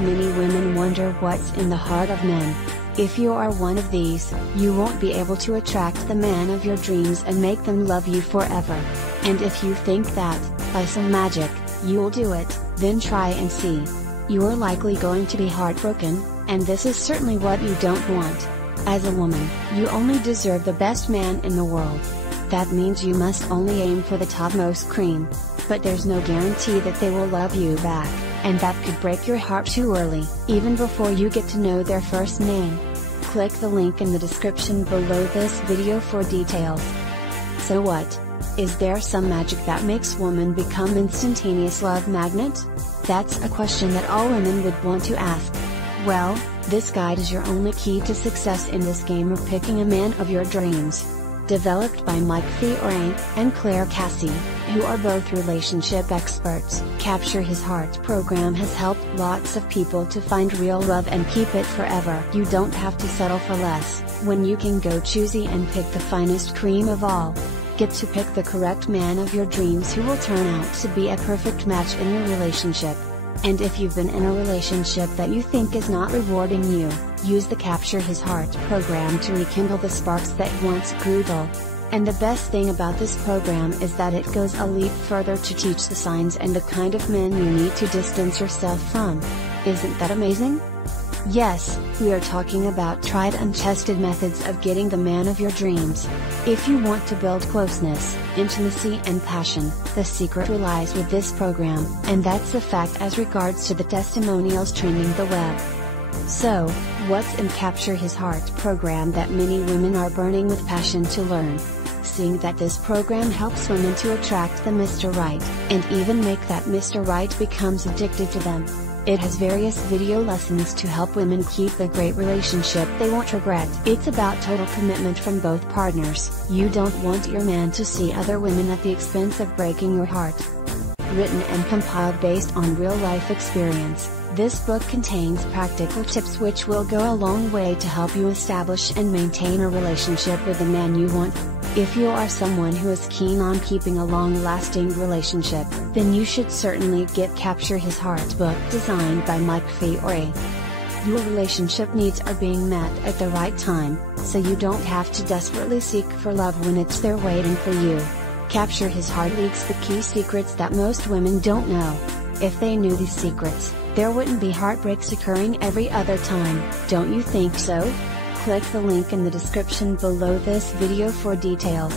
Many women wonder what's in the heart of men. If you are one of these, you won't be able to attract the man of your dreams and make them love you forever. And if you think that, by some magic, you'll do it, then try and see. You're likely going to be heartbroken, and this is certainly what you don't want. As a woman, you only deserve the best man in the world. That means you must only aim for the topmost cream. But there's no guarantee that they will love you back, and that could break your heart too early, even before you get to know their first name. Click the link in the description below this video for details. So what? Is there some magic that makes women become instantaneous love magnet? That's a question that all women would want to ask. Well, this guide is your only key to success in this game of picking a man of your dreams. Developed by Mike Fiore and Claire Cassey, who are both relationship experts, Capture His Heart program has helped lots of people to find real love and keep it forever. You don't have to settle for less, when you can go choosy and pick the finest cream of all. Get to pick the correct man of your dreams who will turn out to be a perfect match in your relationship. And if you've been in a relationship that you think is not rewarding you, use the Capture His Heart program to rekindle the sparks that once grew dull. And the best thing about this program is that it goes a leap further to teach the signs and the kind of men you need to distance yourself from. Isn't that amazing? Yes, we are talking about tried and tested methods of getting the man of your dreams. If you want to build closeness, intimacy and passion, the secret lies with this program, and that's a fact as regards to the testimonials trending the web. So, what's in Capture His Heart program that many women are burning with passion to learn? Seeing that this program helps women to attract the Mr. Right, and even make that Mr. Right becomes addicted to them. It has various video lessons to help women keep a great relationship they won't regret. It's about total commitment from both partners. You don't want your man to see other women at the expense of breaking your heart. Written and compiled based on real-life experience, this book contains practical tips which will go a long way to help you establish and maintain a relationship with the man you want. If you are someone who is keen on keeping a long-lasting relationship, then you should certainly get Capture His Heart book designed by Mike Fiore. Your relationship needs are being met at the right time, so you don't have to desperately seek for love when it's there waiting for you. Capture His Heart leaks the key secrets that most women don't know. If they knew these secrets, there wouldn't be heartbreaks occurring every other time, don't you think so? Click the link in the description below this video for details.